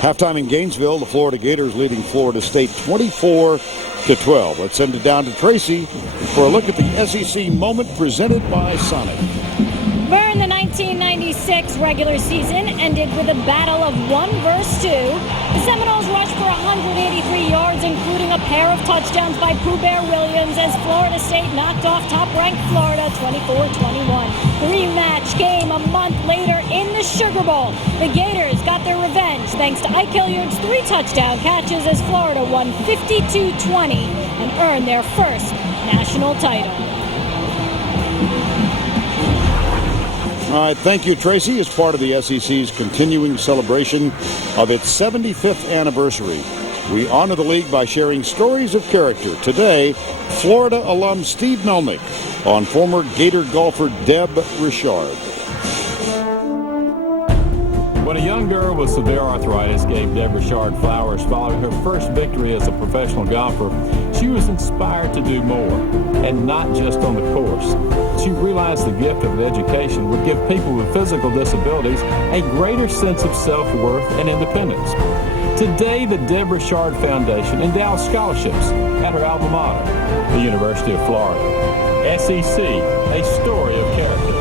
Halftime in Gainesville, the Florida Gators leading Florida State 24-12. Let's send it down to Tracy for a look at the SEC moment presented by Sonic. Vern, the 1996 regular season ended with a battle of 1 versus 2. The Seminoles rushed for 183 yards, including a pair of touchdowns by Pooh Bear Williams, as Florida State knocked off top-ranked Florida 24-21. The rematch came a month later in the Sugar Bowl. The Gators got their revenge thanks to Ike Hilliard's 3 touchdown catches as Florida won 52-20 and earned their first national title. All right, thank you, Tracy. As part of the SEC's continuing celebration of its 75th anniversary, we honor the league by sharing stories of character. Today, Florida alum Steve Melnick on former Gator golfer Deb Richard. When a young girl with severe arthritis gave Deb Richard flowers following her first victory as a professional golfer, she was inspired to do more, and not just on the course. She realized the gift of education would give people with physical disabilities a greater sense of self-worth and independence. Today, the Deb Richard Foundation endows scholarships at her alma mater, the University of Florida. SEC, a story of character.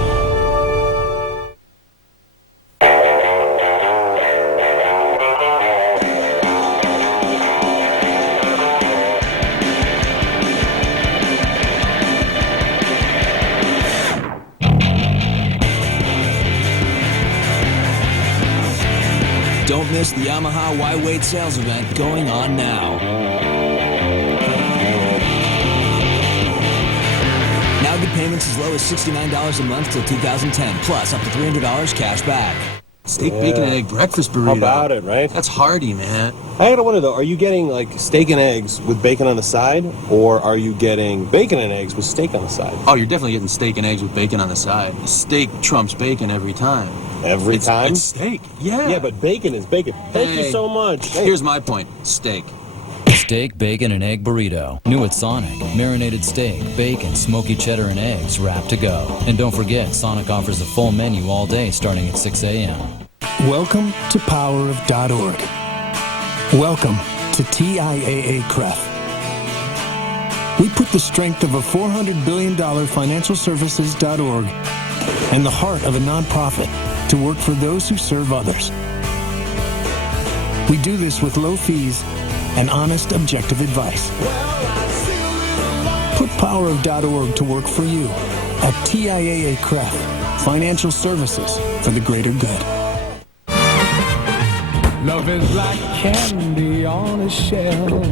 Don't miss the Yamaha Y-Weight sales event going on now. Now get payments as low as $69 a month till 2010, plus up to $300 cash back. Steak, bacon, and egg breakfast burrito. How about it, right? That's hearty, man. I gotta wonder, though, are you getting, like, steak and eggs with bacon on the side, or are you getting bacon and eggs with steak on the side? Oh, you're definitely getting steak and eggs with bacon on the side. Steak trumps bacon every time. Every time? It's steak, yeah. Yeah, but bacon is bacon. Thank you so much. Hey. Here's my point. Steak. Steak, bacon, and egg burrito. New at Sonic. Marinated steak, bacon, smoky cheddar, and eggs wrapped to go. And don't forget, Sonic offers a full menu all day starting at 6 a.m. Welcome to powerof.org. Welcome to TIAA-CREF. We put the strength of a $400 billion financial services.org and the heart of a nonprofit to work for those who serve others. We do this with low fees and honest, objective advice. Put powerof.org to work for you at TIAA-CREF, financial services for the greater good. Love is like candy on a shelf.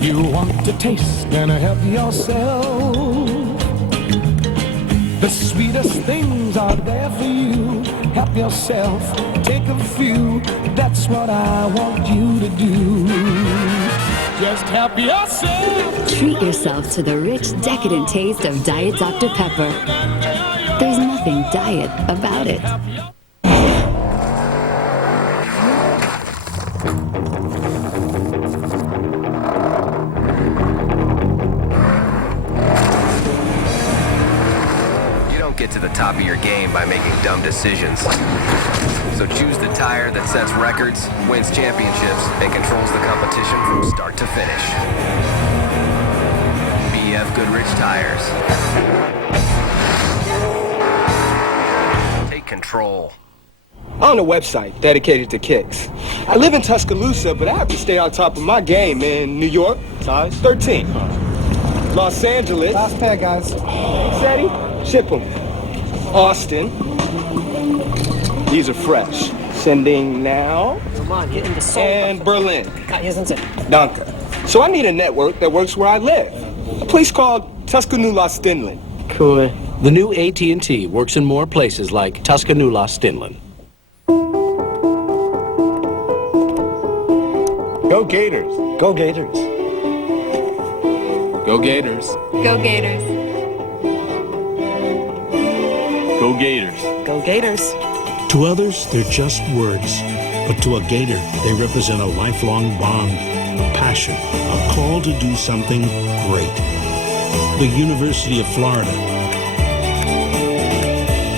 You want to taste and help yourself. The sweetest things are there for you. Help yourself, take a few. That's what I want you to do. Just help yourself. Treat yourself to the rich, decadent taste of Diet Dr. Pepper. There's nothing diet about it. Get to the top of your game by making dumb decisions. So choose the tire that sets records, wins championships, and controls the competition from start to finish. BF Goodrich Tires. Take control. On a website dedicated to kicks. I live in Tuscaloosa, but I have to stay on top of my game in New York. Size 13. Los Angeles. Last pair, guys. Steady. Ship them. Austin. These are fresh. Sending now. Come on, get into soul. And Berlin. Hier sind sie. Danke. So I need a network that works where I live. A place called Tuscaloosa-Stinlin. Cool. The new AT&T works in more places like Tuscaloosa-Stinlin. Go Gators. Go Gators. Go Gators. Go Gators. Go Gators. Go Gators. To others, they're just words. But to a Gator, they represent a lifelong bond, a passion, a call to do something great. The University of Florida.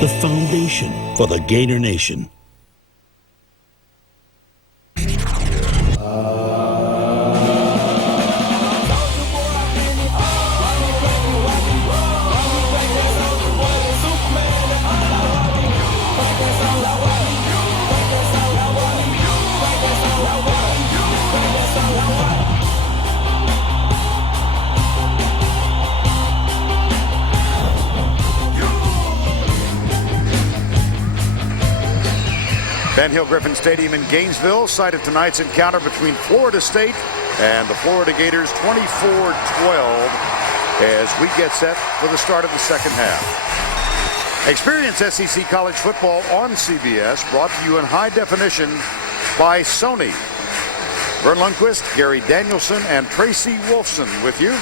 The foundation for the Gator Nation. Van Hill Griffin Stadium in Gainesville, site of tonight's encounter between Florida State and the Florida Gators, 24-12, as we get set for the start of the second half. Experience SEC college football on CBS, brought to you in high definition by Sony. Vern Lundquist, Gary Danielson, and Tracy Wolfson with you.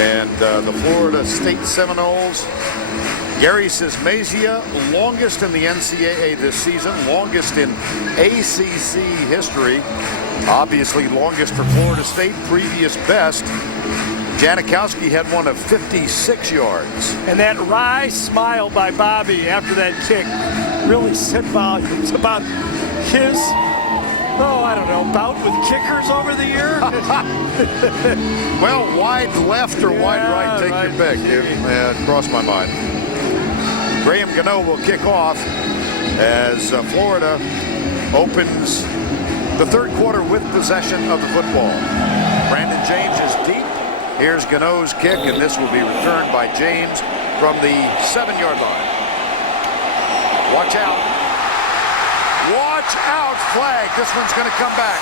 And the Florida State Seminoles, Gary says Mazia, longest in the NCAA this season, longest in ACC history, obviously longest for Florida State, previous best. Janikowski had one of 56 yards. And that wry smile by Bobby after that kick really said volumes about his, I don't know, bout with kickers over the year. Well, wide left or wide right, take your pick. Crossed my mind. Graham Gano will kick off as Florida opens the third quarter with possession of the football. Brandon James is deep. Here's Gano's kick, and this will be returned by James from the 7-yard line. Watch out. Watch out, flag. This one's going to come back.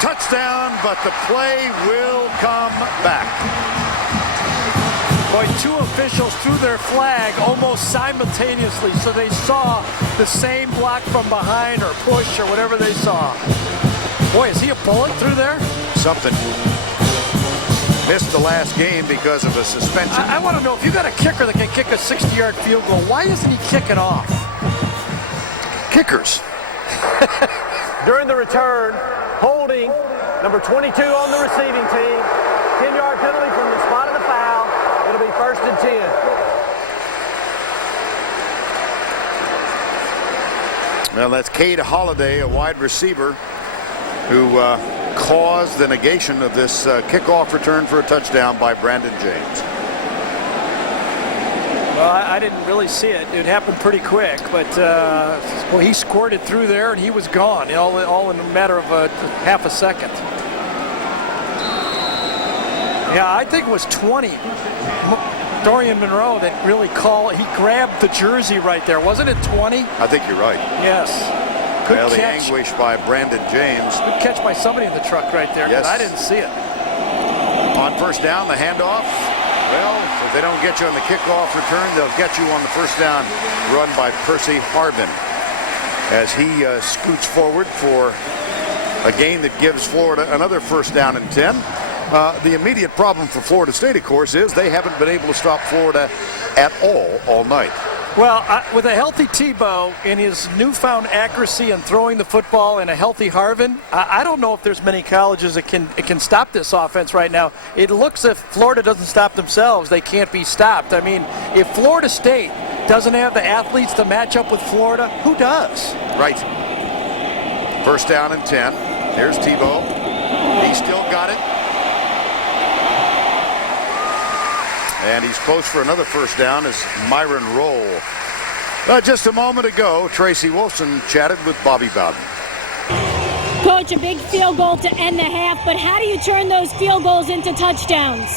Touchdown, but the play will come back. Boy, two officials threw their flag almost simultaneously, so they saw the same block from behind or push or whatever they saw. Boy, is he a bullet through there? Something. Missed the last game because of a suspension. I want to know, if you got a kicker that can kick a 60-yard field goal, why isn't he kicking off? Kickers. During the return, holding number 22 on the receiving team. 10-yard penalty from the spot of the foul. It'll be 1st and 10. Well, that's Cade Holliday, a wide receiver, who caused the negation of this kickoff return for a touchdown by Brandon James. Well, I didn't really see it. It happened pretty quick, but well, he squirted through there and he was gone, all in a matter of half a second. Yeah, I think it was 20. Dorian Monroe that really called. He grabbed the jersey right there. Wasn't it 20? I think you're right. Yes. Good Well, the catch. anguish by Brandon James. Good catch by somebody in the truck right there. Yes. I didn't see it. On first down, the handoff. Well, if they don't get you on the kickoff return, they'll get you on the first down run by Percy Harvin as he scoots forward for a gain that gives Florida another first down and 10. The immediate problem for Florida State, of course, is they haven't been able to stop Florida at all night. Well, with a healthy Tebow in his newfound accuracy and throwing the football and a healthy Harvin, I don't know if there's many colleges that can stop this offense right now. It looks if Florida doesn't stop themselves, they can't be stopped. I mean, if Florida State doesn't have the athletes to match up with Florida, who does? Right. First down and 10. Here's Tebow. He still got it. And he's close for another first down as Myron Roll. Just a moment ago, Tracy Wolfson chatted with Bobby Bowden. Coach, a big field goal to end the half, but how do you turn those field goals into touchdowns?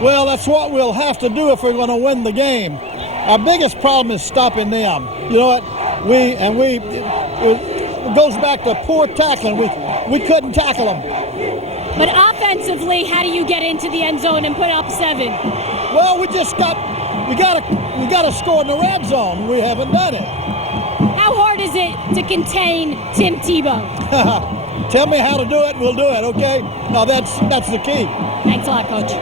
Well, that's what we'll have to do if we're going to win the game. Our biggest problem is stopping them. You know what? It goes back to poor tackling. We couldn't tackle them. But offensively, how do you get into the end zone and put up 7? Well, we gotta score in the red zone. We haven't done it. How hard is it to contain Tim Tebow? Tell me how to do it, we'll do it, okay? No, that's the key. Thanks a lot, Coach.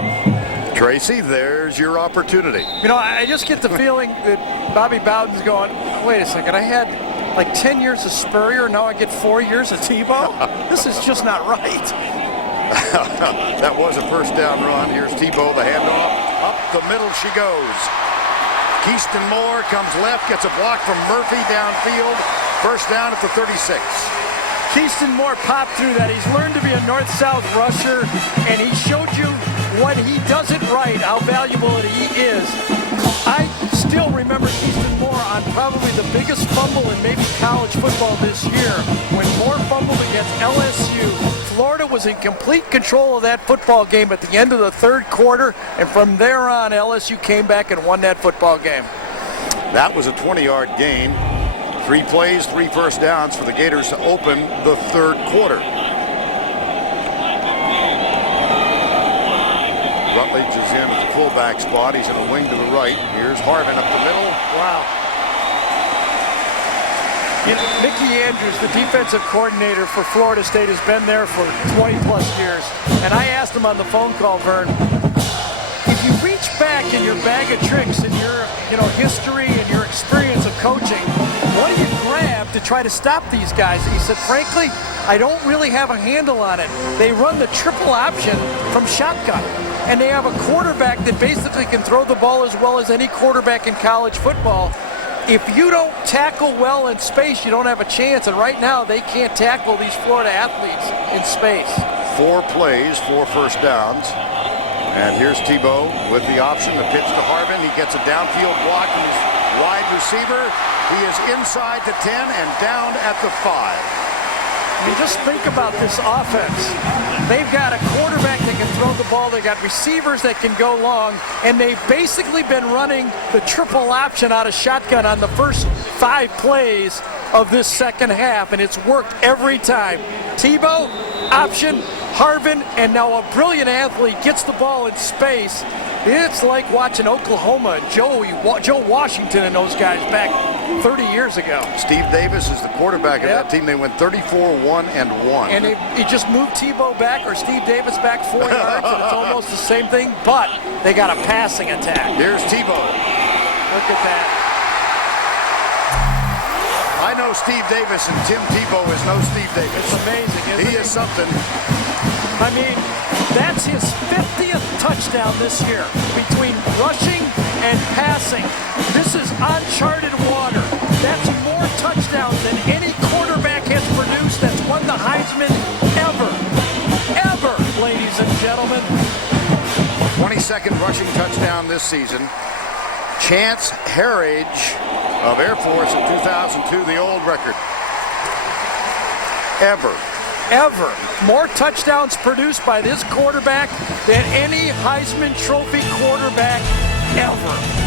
Tracy, there's your opportunity. You know, I just get the feeling that Bobby Bowden's going, wait a second, I had like 10 years of Spurrier, now I get 4 years of Tebow? This is just not right. That was a first down run. Here's Tebow, the handoff. Up the middle she goes. Keyston Moore comes left, gets a block from Murphy downfield. First down at the 36. Keyston Moore popped through that. He's learned to be a north-south rusher, and he showed you when he does it right, how valuable he is. I still remember Keyston Moore on probably the biggest fumble in maybe college football this year. When Moore fumbled against LSU, Florida was in complete control of that football game at the end of the third quarter, and from there on, LSU came back and won that football game. That was a 20-yard gain. 3 plays, 3 first downs for the Gators to open the third quarter. Rutledge is in at the fullback spot. He's in a wing to the right. Here's Harvin up the middle. Wow. Mickey Andrews, the defensive coordinator for Florida State, has been there for 20-plus years. And I asked him on the phone call, Vern, if you reach back in your bag of tricks and your history and your experience of coaching, what do you grab to try to stop these guys? And he said, frankly, I don't really have a handle on it. They run the triple option from shotgun. And they have a quarterback that basically can throw the ball as well as any quarterback in college football. If you don't tackle well in space, you don't have a chance. And right now, they can't tackle these Florida athletes in space. 4 plays, 4 first downs. And here's Tebow with the option. The pitch to Harvin. He gets a downfield block from his wide receiver. He is inside the 10 and down at the 5. I mean, just think about this offense. They've got a quarterback that can throw the ball. They've got receivers that can go long. And they've basically been running the triple option out of shotgun on the first 5 plays of this second half. And it's worked every time. Tebow, option, Harvin, and now a brilliant athlete gets the ball in space. It's like watching Oklahoma, Joe Washington and those guys back 30 years ago. Steve Davis is the quarterback of that team. They went 34-1-1. And he just moved Tebow back or Steve Davis back 4 yards, and it's almost the same thing, but they got a passing attack. Here's Tebow. Look at that. I know Steve Davis, and Tim Tebow is no Steve Davis. It's amazing, isn't it? He is something. I mean, that's his 50th touchdown this year between rushing and passing. This is uncharted water. That's more touchdowns than any quarterback has produced that's won the Heisman ever. Ever, ladies and gentlemen. 22nd rushing touchdown this season. Chance Harage of Air Force in 2002, the old record. Ever. More touchdowns produced by this quarterback than any Heisman Trophy quarterback ever.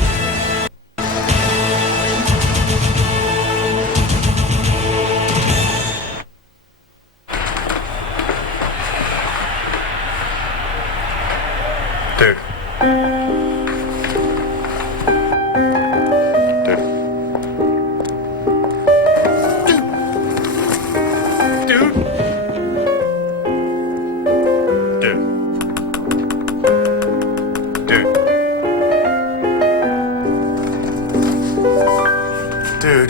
Dude.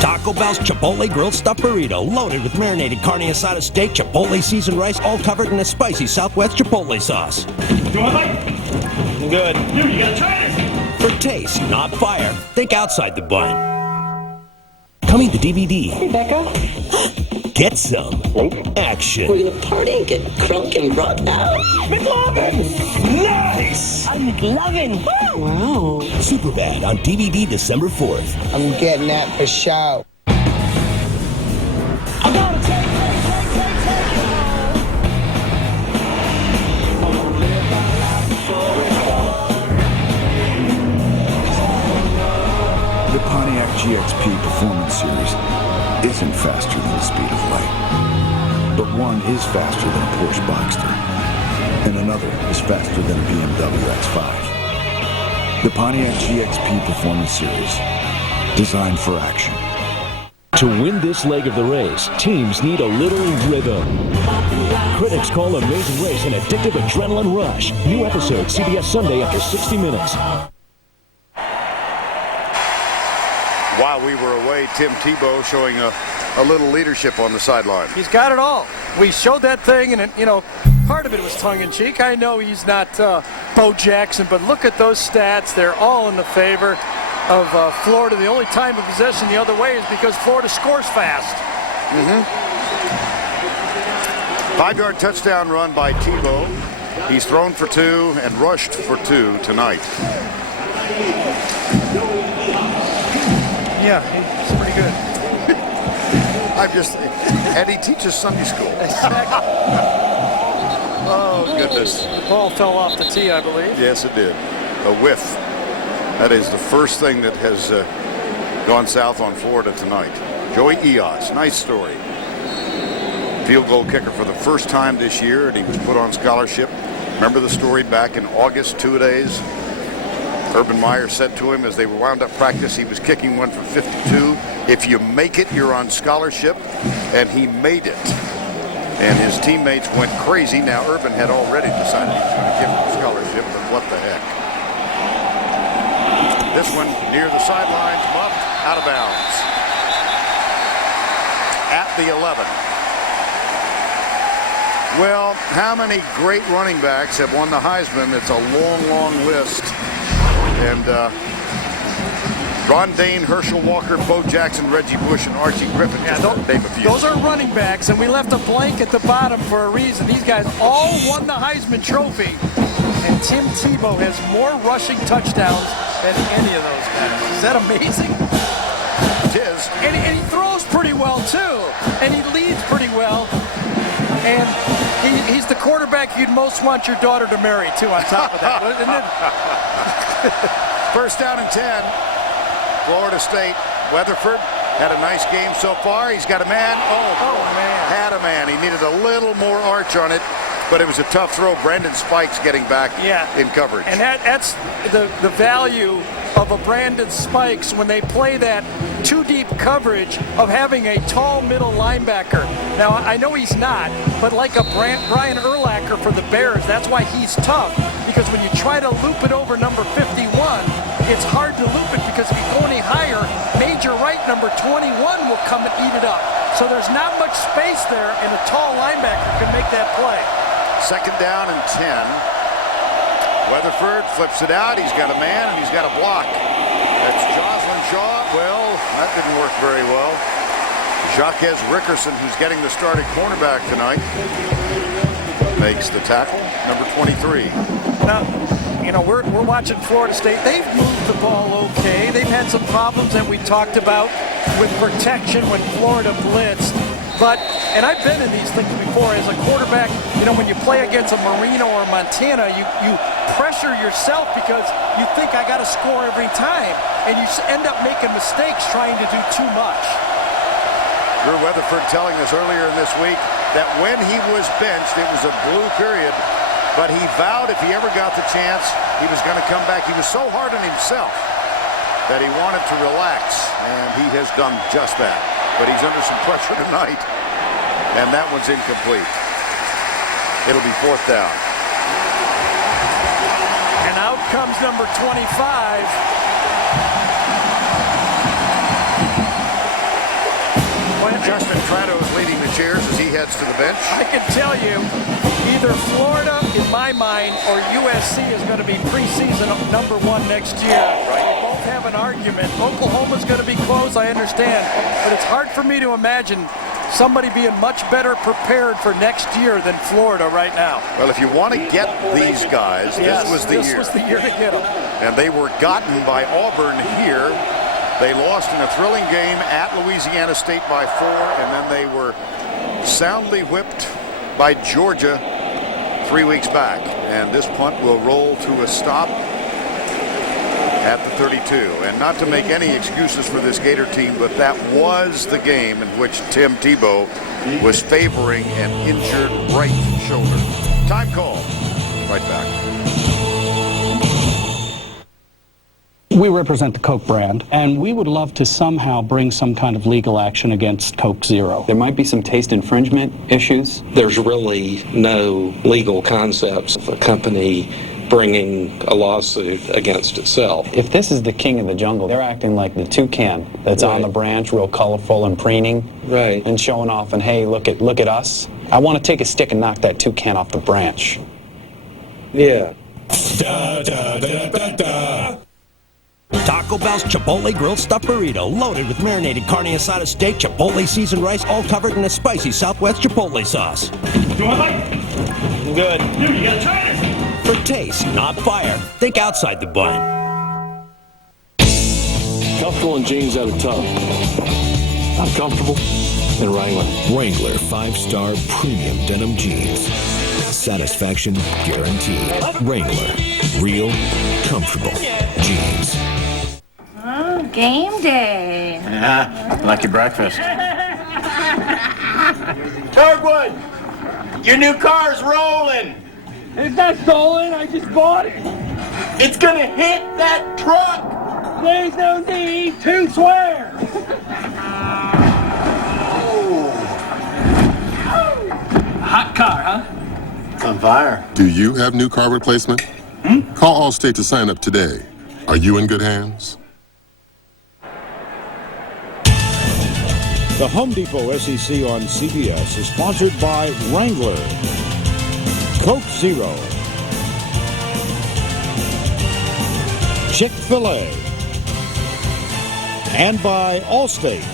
Taco Bell's Chipotle Grilled Stuffed Burrito, loaded with marinated carne asada steak, Chipotle seasoned rice, all covered in a spicy Southwest Chipotle sauce. Do I like? Good. Dude, you gotta try this. For taste, not fire, think outside the bun. Coming to DVD. Hey, Becca. Get some action. We're gonna party and get crunk and brought out. McLovin! Nice! I'm McLovin. Wow. Superbad on DVD December 4th. I'm getting that for show. The Pontiac GXP Performance Series isn't faster than the speed of light. But one is faster than a Porsche Boxster, and another is faster than a BMW X5. The Pontiac GXP Performance Series, designed for action. To win this leg of the race, teams need a little rhythm. Critics call Amazing Race an addictive adrenaline rush. New episode CBS Sunday after 60 minutes. While we were away, Tim Tebow showing a little leadership on the sideline. He's got it all. We showed that thing, and part of it was tongue-in-cheek. I know he's not Bo Jackson, but look at those stats. They're all in the favor of Florida. The only time of possession the other way is because Florida scores fast. 5-yard touchdown run by Tebow. He's thrown for 2 and rushed for 2 tonight. Yeah, he's pretty good. And he teaches Sunday school. Oh, goodness. The ball fell off the tee, I believe. Yes, it did. A whiff. That is the first thing that has gone south on Florida tonight. Joey Eos, nice story. Field goal kicker for the first time this year, and he was put on scholarship. Remember the story back in August, 2 days? Urban Meyer said to him as they wound up practice, he was kicking one from 52. If you make it, you're on scholarship. And he made it. And his teammates went crazy. Now, Urban had already decided he was going to give him a scholarship, but what the heck. This one near the sidelines, muffed, out of bounds. At the 11. Well, how many great running backs have won the Heisman? It's a long, long list. And Ron Dane, Herschel Walker, Bo Jackson, Reggie Bush, and Archie Griffin, just to name a few. Those are running backs, and we left a blank at the bottom for a reason. These guys all won the Heisman Trophy, and Tim Tebow has more rushing touchdowns than any of those guys. Is that amazing? It is. And he throws pretty well, too, and he leads pretty well. And he's the quarterback you'd most want your daughter to marry, too, on top of that. First down and 10. Florida State. Weatherford had a nice game so far. He's got a man. Oh, man. Had a man. He needed a little more arch on it, but it was a tough throw. Brandon Spikes getting back in coverage. And that's the value of a Brandon Spikes when they play that too deep coverage of having a tall middle linebacker. Now, I know he's not, but like a Brian Urlacher for the Bears, that's why he's tough, because when you try to loop it over number 51, it's hard to loop it because if you go any higher, Major Wright, number 21, will come and eat it up. So there's not much space there, and a tall linebacker can make that play. Second down and 10. Weatherford flips it out. He's got a man, and he's got a block. That's Joslyn Shaw. Well, that didn't work very well. Jacques Rickerson, who's getting the starting cornerback tonight, makes the tackle, number 23. Now, you know, we're watching Florida State. They've moved the ball okay. They've had some problems that we talked about with protection when Florida blitzed. But, and I've been in these things before, as a quarterback, you know, when you play against a Marino or Montana, you pressure yourself because you think I got to score every time. And you end up making mistakes trying to do too much. Drew Weatherford telling us earlier in this week that when he was benched, it was a blue period, but he vowed if he ever got the chance, he was going to come back. He was so hard on himself that he wanted to relax, and he has done just that. But he's under some pressure tonight, and that one's incomplete. It'll be fourth down. And out comes number 25. Justin Trano is leading the cheers as he heads to the bench. I can tell you, either Florida, in my mind, or USC is going to be preseason number 1 next year. They both have an argument. Oklahoma's going to be close, I understand. But it's hard for me to imagine somebody being much better prepared for next year than Florida right now. Well, if you want to get these guys, this was the year. This was the year to get them. And they were gotten by Auburn here. They lost in a thrilling game at Louisiana State by 4, and then they were soundly whipped by Georgia 3 weeks back. And this punt will roll to a stop at the 32. And not to make any excuses for this Gator team, but that was the game in which Tim Tebow was favoring an injured right shoulder. Time call. Right back. We represent the Coke brand, and we would love to somehow bring some kind of legal action against Coke Zero. There might be some taste infringement issues. There's really no legal concepts of a company bringing a lawsuit against itself. If this is the king of the jungle, they're acting like the toucan that's on the branch, real colorful and preening, and showing off, and hey, look at us. I want to take a stick and knock that toucan off the branch. Yeah. Da, da, da, da, da. Taco Bell's Chipotle Grilled Stuffed Burrito, loaded with marinated carne asada steak, Chipotle seasoned rice, all covered in a spicy Southwest Chipotle sauce. You want light? Good. Dude, you gotta try this. For taste, not fire, think outside the bun. Comfortable in jeans out of tub. Not comfortable in Wrangler. Wrangler 5-star premium denim jeans. Satisfaction guaranteed. Wrangler. Real, comfortable jeans. Oh, game day. Yeah, like your breakfast. Turgwood, your new car's rolling. It's not stolen. I just bought it. It's gonna hit that truck. There's no need to swear. Hot car, huh? It's on fire. Do you have new car replacement? Call Allstate to sign up today. Are you in good hands? The Home Depot SEC on CBS is sponsored by Wrangler, Coke Zero, Chick-fil-A, and by Allstate.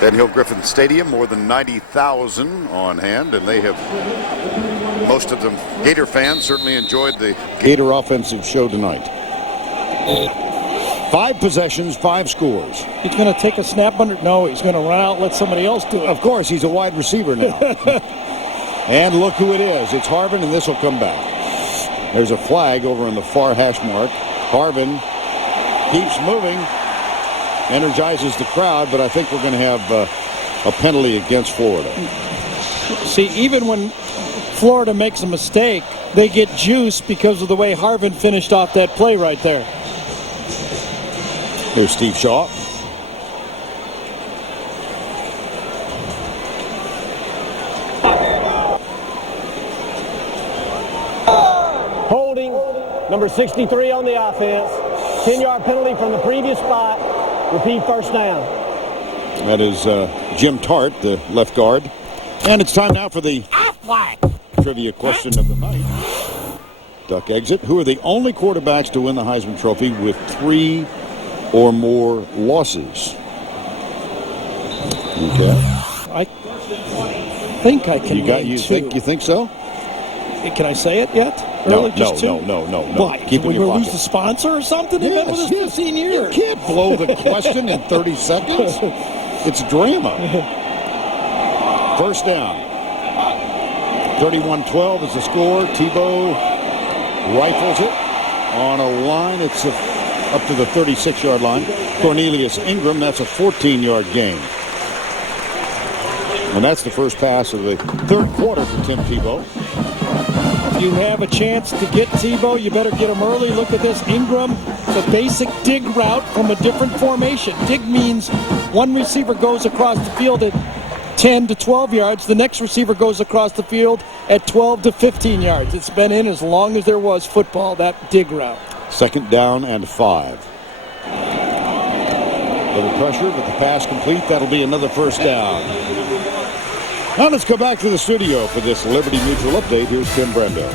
Ben Hill Griffin Stadium, more than 90,000 on hand, and they have, most of them Gator fans, certainly enjoyed the Gator offensive show tonight. 5 possessions, 5 scores. He's going to take a snap under. No, he's going to run out and let somebody else do it. Of course, he's a wide receiver now. And look who it is. It's Harvin, and this will come back. There's a flag over on the far hash mark. Harvin keeps moving, energizes the crowd, but I think we're going to have a penalty against Florida. See, even when Florida makes a mistake, they get juice because of the way Harvin finished off that play right there. Here's Steve Shaw. Holding, number 63 on the offense. 10-yard penalty from the previous spot. Repeat first down. That is Jim Tart, the left guard. And it's time now for the trivia question of the night. Duck exit. Who are the only quarterbacks to win the Heisman Trophy with 3 or more losses? Okay. I think I can. You think so? Can I say it yet? No. Why? Keep we it in your lose pocket. the sponsor or something? They've been with us 15 years. You can't blow the question in 30 seconds. It's drama. First down. 31-12 is the score. Tebow rifles it on a line. It's up to the 36-yard line. Cornelius Ingram, that's a 14-yard gain. And that's the first pass of the third quarter for Tim Tebow. If you have a chance to get Tebow, you better get him early. Look at this. Ingram, the basic dig route from a different formation. Dig means one receiver goes across the field at 10 to 12 yards. The next receiver goes across the field at 12 to 15 yards. It's been in as long as there was football, that dig route. Second down and 5. Little pressure, but the pass complete. That'll be another first down. Now let's go back to the studio for this Liberty Mutual update. Here's Tim Brando.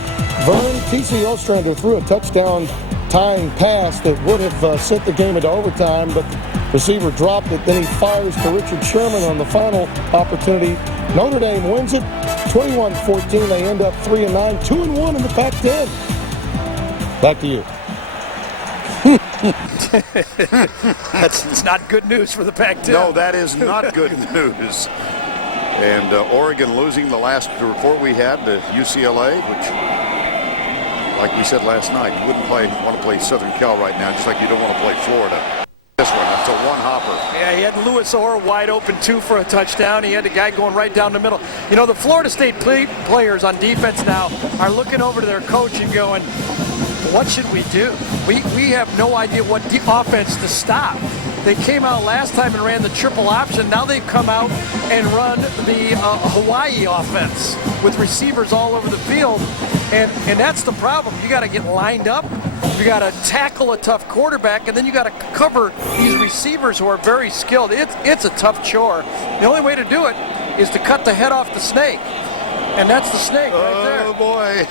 Vern, T.C. Ostrander threw a touchdown tying pass that would have sent the game into overtime, but the receiver dropped it. Then he fires to Richard Sherman on the final opportunity. Notre Dame wins it 21-14. They end up 3-9, 2-1 in the Pac-10. Back to you. That's not good news for the Pac-10. No, that is not good news. And Oregon losing the last report we had to UCLA, which, like we said last night, you wouldn't want to play Southern Cal right now, just like you don't want to play Florida. This one, that's a one-hopper. Yeah, he had Lewis Orr wide open 2 for a touchdown. He had a guy going right down the middle. You know, the Florida State players on defense now are looking over to their coach and going, what should we do? We have no idea what offense to stop. They came out last time and ran the triple option. Now they've come out and run the Hawaii offense with receivers all over the field. And that's the problem. You got to get lined up. You got to tackle a tough quarterback, and then you got to cover these receivers who are very skilled. It's a tough chore. The only way to do it is to cut the head off the snake. And that's the snake right there. Oh, boy.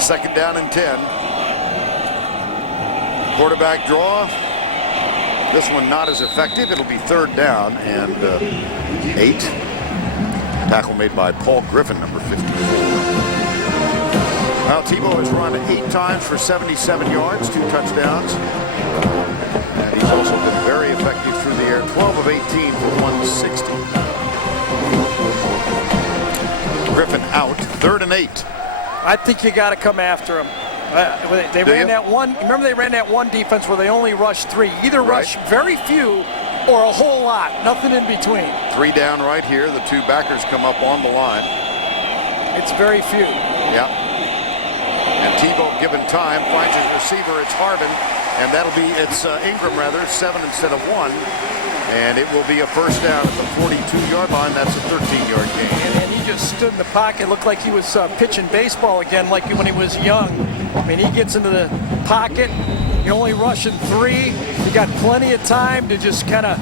Second down and 10. Quarterback draw. This one not as effective. It'll be third down and 8. Tackle made by Paul Griffin, number 54. Well, Tebow has run 8 times for 77 yards, 2 touchdowns. And he's also been very effective through the air, 12 of 18 for 160. Griffin out, 3rd and 8. I think you got to come after him. They ran that one. Remember, they ran that one defense where they only rushed 3. Either rush very few or a whole lot. Nothing in between. 3 down right here. The 2 backers come up on the line. It's very few. Yeah. And Tebow, given time, finds his receiver. It's Harvin, and it's Ingram rather, 7 instead of 1. And it will be a first down at the 42-yard line. That's a 13-yard gain. And he just stood in the pocket, looked like he was pitching baseball again, like when he was young. I mean, he gets into the pocket. You're only rushing 3. You got plenty of time to just kind of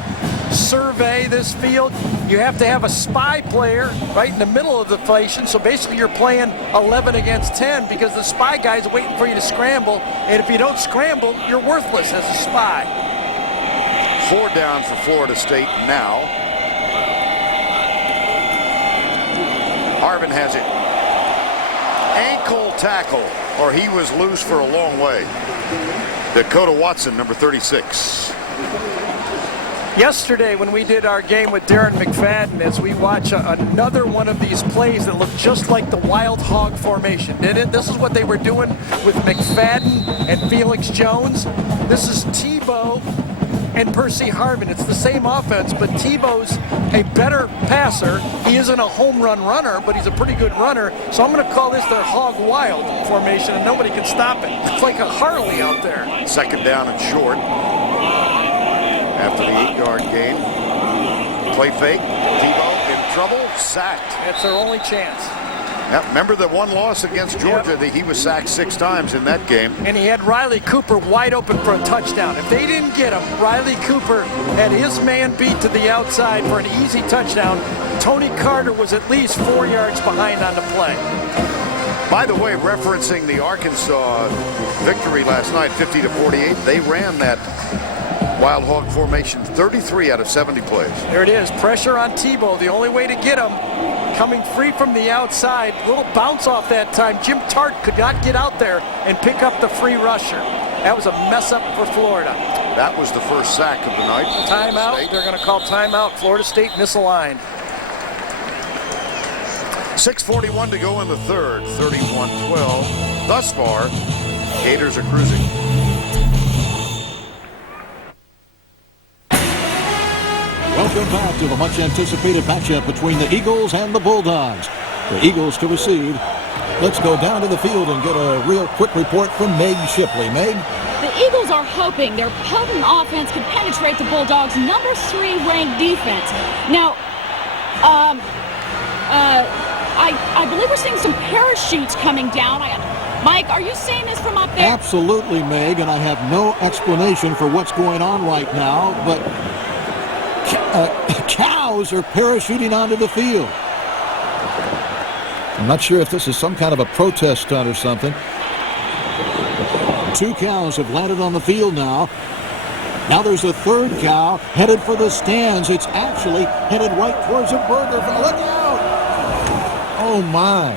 survey this field. You have to have a spy player right in the middle of the formation. So basically, you're playing 11 against 10 because the spy guy's waiting for you to scramble. And if you don't scramble, you're worthless as a spy. 4 down for Florida State now. Harvin has it. Ankle tackle, or he was loose for a long way. Dakota Watson, number 36. Yesterday, when we did our game with Darren McFadden, as we watch another one of these plays that looked just like the wild hog formation, didn't it? This is what they were doing with McFadden and Felix Jones. This is Tebow and Percy Harvin. It's the same offense, but Tebow's a better passer. He isn't a home run runner, but he's a pretty good runner. So I'm going to call this their hog wild formation, and nobody can stop it. It's like a Harley out there. 2nd down and short. After the 8-yard gain. Play fake. Tebow in trouble. Sacked. That's their only chance. Yep, remember the one loss against Georgia that he was sacked 6 times in that game. And he had Riley Cooper wide open for a touchdown. If they didn't get him, Riley Cooper had his man beat to the outside for an easy touchdown. Tony Carter was at least 4 yards behind on the play. By the way, referencing the Arkansas victory last night, 50-48, they ran that wild hog formation 33 out of 70 plays. There it is. Pressure on Tebow. The only way to get him, coming free from the outside. Little bounce off that time. Jim Tart could not get out there and pick up the free rusher. That was a mess up for Florida. That was the first sack of the night. Timeout. They're going to call timeout. Florida State misaligned. 6:41 to go in the 3rd. 31-12. Thus far, Gators are cruising. Welcome back to the much anticipated matchup between the Eagles and the Bulldogs. The Eagles to receive. Let's go down to the field and get a real quick report from Meg Shipley. Meg? The Eagles are hoping their potent offense can penetrate the Bulldogs' number 3 ranked defense. Now, I believe we're seeing some parachutes coming down. Mike, are you seeing this from up there? Absolutely, Meg, and I have no explanation for what's going on right now, but cows are parachuting onto the field. I'm not sure if this is some kind of a protest stunt or something. 2 cows have landed on the field now. Now there's a 3rd cow headed for the stands. It's actually headed right towards a burger. Look out! Oh, my.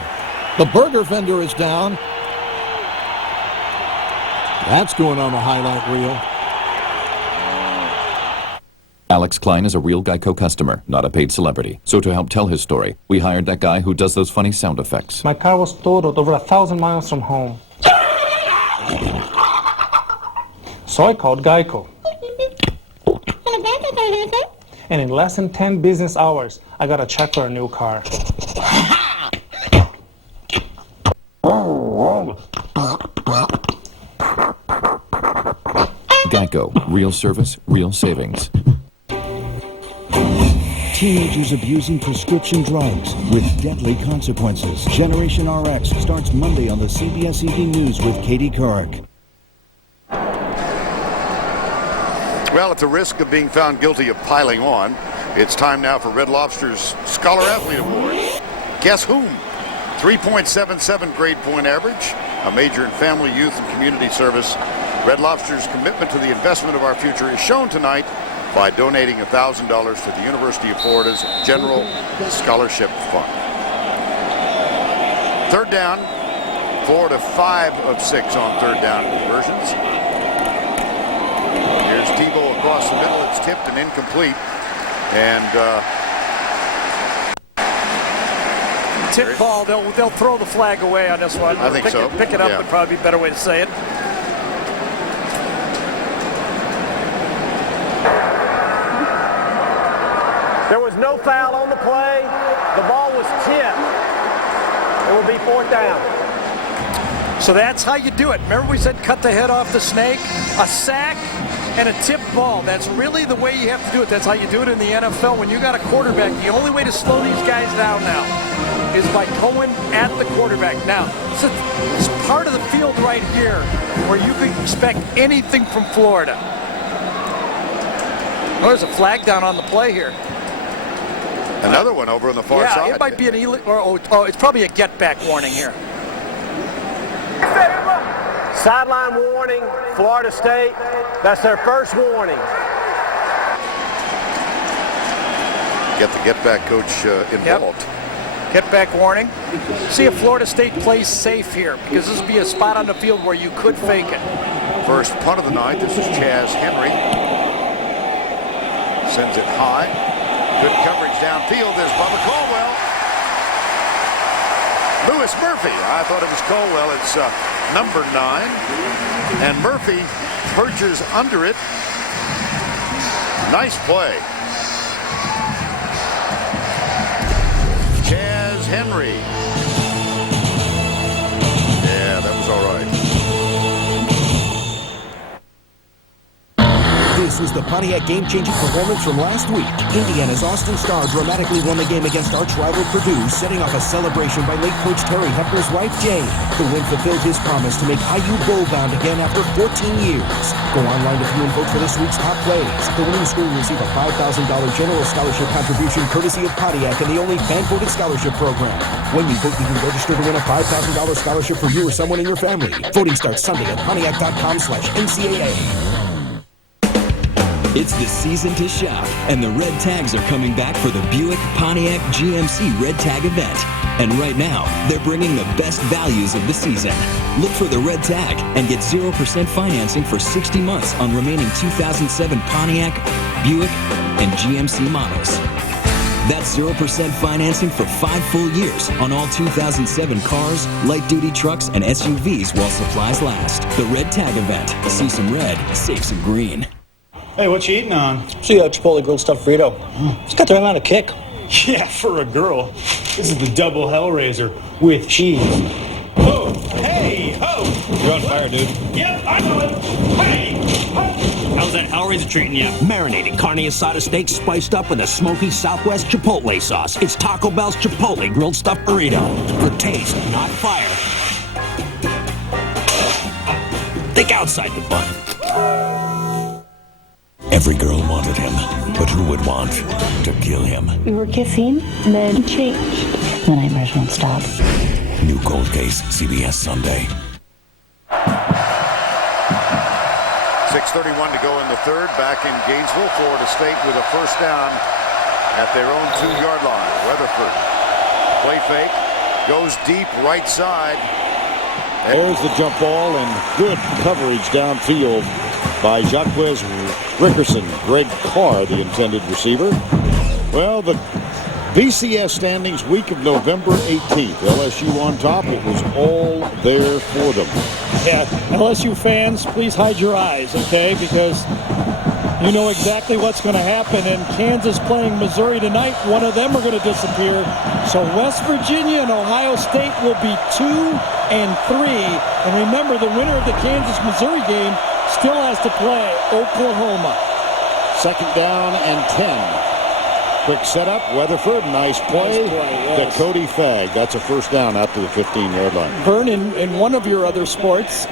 The burger vendor is down. That's going on the highlight reel. Alex Klein is a real Geico customer, not a paid celebrity. So to help tell his story, we hired that guy who does those funny sound effects. My car was totaled over 1,000 miles from home. So I called Geico. And in less than 10 business hours, I got a check for a new car. Geico, real service, real savings. Teenagers abusing prescription drugs with deadly consequences. Generation RX starts Monday on the CBS Evening News with Katie Couric. Well, at the risk of being found guilty of piling on, it's time now for Red Lobster's Scholar Athlete Award. Guess whom? 3.77 grade point average, a major in family, youth, and community service. Red Lobster's commitment to the investment of our future is shown tonight by donating $1,000 to the University of Florida's General Scholarship Fund. 3rd down, Florida 5 of 6 on 3rd down conversions. Here's Tebow across the middle. It's tipped and incomplete. And tip ball, they'll throw the flag away on this one. I think so. Pick it up would probably be a better way to say it. There was no foul on the play. The ball was tipped. It will be 4th down. So that's how you do it. Remember we said cut the head off the snake? A sack and a tip ball. That's really the way you have to do it. That's how you do it in the NFL. When you got a quarterback, the only way to slow these guys down now is by going at the quarterback. Now, it's part of the field right here where you can expect anything from Florida. Oh, there's a flag down on the play here. Another one over on the far side. Yeah, it might be an it's probably a get-back warning here. Sideline warning, Florida State. That's their first warning. Get the get-back coach involved. Yep. Get-back warning. See if Florida State plays safe here, because this will be a spot on the field where you could fake it. First punt of the night. This is Chaz Henry. Sends it high. Good coverage downfield. There's Bubba Caldwell. Lewis Murphy. I thought it was Caldwell. It's number 9. And Murphy perches under it. Nice play. Chaz Henry. Yeah, that was all right. This was the Pontiac game-changing performance from last week. Indiana's Austin Starr dramatically won the game against arch-rival Purdue, setting off a celebration by late coach Terry Hefner's wife, Jane. The win fulfilled his promise to make IU bowl-bound again after 14 years. Go online to view and vote for this week's top plays. The winning school will receive a $5,000 general scholarship contribution courtesy of Pontiac and the only fan-voted scholarship program. When you vote, you can register to win a $5,000 scholarship for you or someone in your family. Voting starts Sunday at Pontiac.com/NCAA. It's the season to shop, and the Red Tags are coming back for the Buick Pontiac GMC Red Tag event. And right now, they're bringing the best values of the season. Look for the Red Tag and get 0% financing for 60 months on remaining 2007 Pontiac, Buick, and GMC models. That's 0% financing for 5 full years on all 2007 cars, light-duty trucks, and SUVs while supplies last. The Red Tag event. See some red, save some green. Hey, what you eating on? See that Chipotle grilled stuffed burrito. It's got the right amount of kick. Yeah, for a girl. This is the double Hellraiser with cheese. Oh, hey, ho! You're on fire, dude. Yep, I know it. Hey, ho! How's that Hellraiser treating you? Marinated carne asada steak spiced up with a smoky Southwest Chipotle sauce. It's Taco Bell's Chipotle grilled stuffed burrito. For taste, not fire. Think outside the bun. Every girl wanted him, but who would want to kill him? We were kissing, then changed. The nightmares won't stop. New Cold Case, CBS Sunday. 6:31 to go in the third. Back in Gainesville, Florida State with a first down at their own 2-yard line. Weatherford, play fake, goes deep right side. There's the jump ball and good coverage downfield by Jacques Rickerson. Greg Carr, the intended receiver. Well, the BCS standings week of November 18th. LSU on top. It was all there for them. Yeah, LSU fans, please hide your eyes, okay? Because you know exactly what's going to happen. And Kansas playing Missouri tonight, one of them are going to disappear. So West Virginia and Ohio State will be 2 and 3. And remember, the winner of the Kansas-Missouri game still has to play Oklahoma. Second down and 10. Quick setup, Weatherford, nice play. Yes. To Cody Fagg. That's a first down out to the 15-yard line. Vern, in one of your other sports,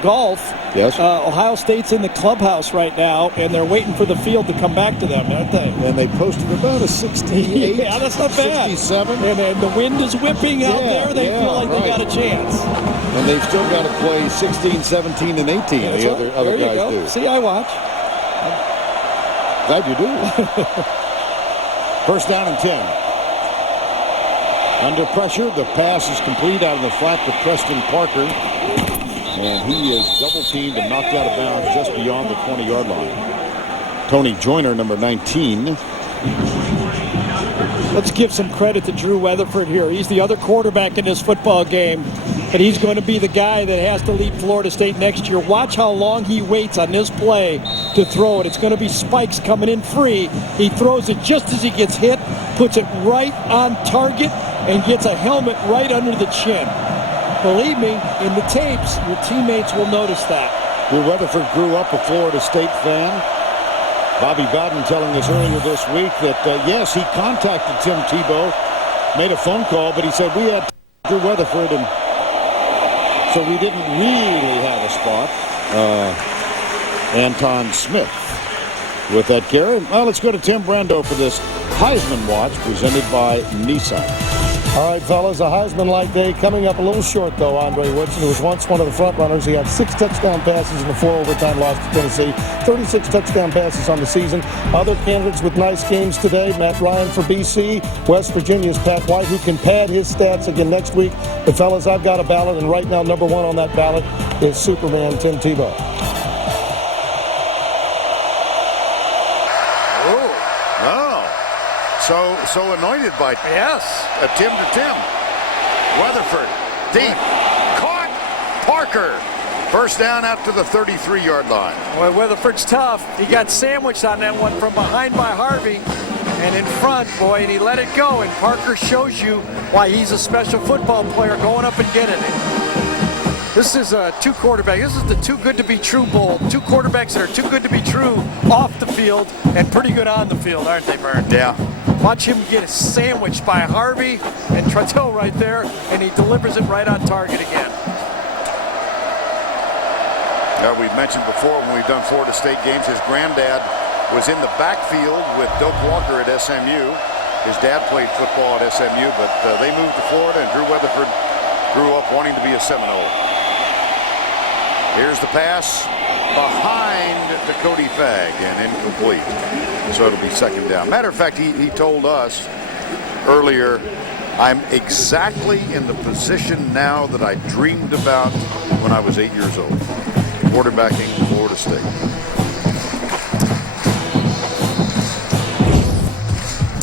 golf, yes. Ohio State's in the clubhouse right now, and they're waiting for the field to come back to them, aren't they? And they posted about a 68. Yeah, that's not bad. 67. And the wind is whipping out there. They feel like they got a chance. And they've still got to play 16, 17, and 18. That's the right. other there guys you go. do. See, I watch. Glad you do. First down and 10. Under pressure, the pass is complete out of the flat to Preston Parker. And he is double-teamed and knocked out of bounds just beyond the 20-yard line. Tony Joyner, number 19. Let's give some credit to Drew Weatherford here. He's the other quarterback in this football game, and he's going to be the guy that has to lead Florida State next year. Watch how long he waits on this play to throw it. It's going to be spikes coming in free. He throws it just as he gets hit, puts it right on target, and gets a helmet right under the chin. Believe me, in the tapes, your teammates will notice that. Drew Weatherford grew up a Florida State fan. Bobby Bowden telling us earlier this week that, yes, he contacted Tim Tebow, made a phone call, but he said, we had Drew Weatherford, and so we didn't really have a spot. Anton Smith with that carry. Well, let's go to Tim Brando for this Heisman Watch presented by Nissan. All right, fellas, a Heisman-like day coming up a little short, though, Andre Woodson, who was once one of the front runners. He had 6 touchdown passes in the 4 overtime loss to Tennessee, 36 touchdown passes on the season. Other candidates with nice games today, Matt Ryan for BC, West Virginia's Pat White, who can pad his stats again next week. But, fellas, I've got a ballot, and right now number 1 on that ballot is Superman Tim Tebow. So anointed by Tim to Tim. Weatherford deep, caught. Parker, first down out to the 33-yard line. Well, Weatherford's tough. He got sandwiched on that one from behind by Harvey, and in front, boy, and he let it go. And Parker shows you why he's a special football player, going up and getting it. This is a 2 quarterback. This is the Too Good to Be True Bowl. 2 quarterbacks that are too good to be true off the field and pretty good on the field, aren't they, Vern? Yeah. Watch him get sandwiched by Harvey and Trottel right there, and he delivers it right on target again. We've mentioned before when we've done Florida State games, his granddad was in the backfield with Doak Walker at SMU. His dad played football at SMU, but they moved to Florida, and Drew Weatherford grew up wanting to be a Seminole. Here's the pass behind to Cody Fagg and incomplete. So it'll be second down. Matter of fact, he told us earlier, I'm exactly in the position now that I dreamed about when I was 8 years old, quarterbacking Florida State.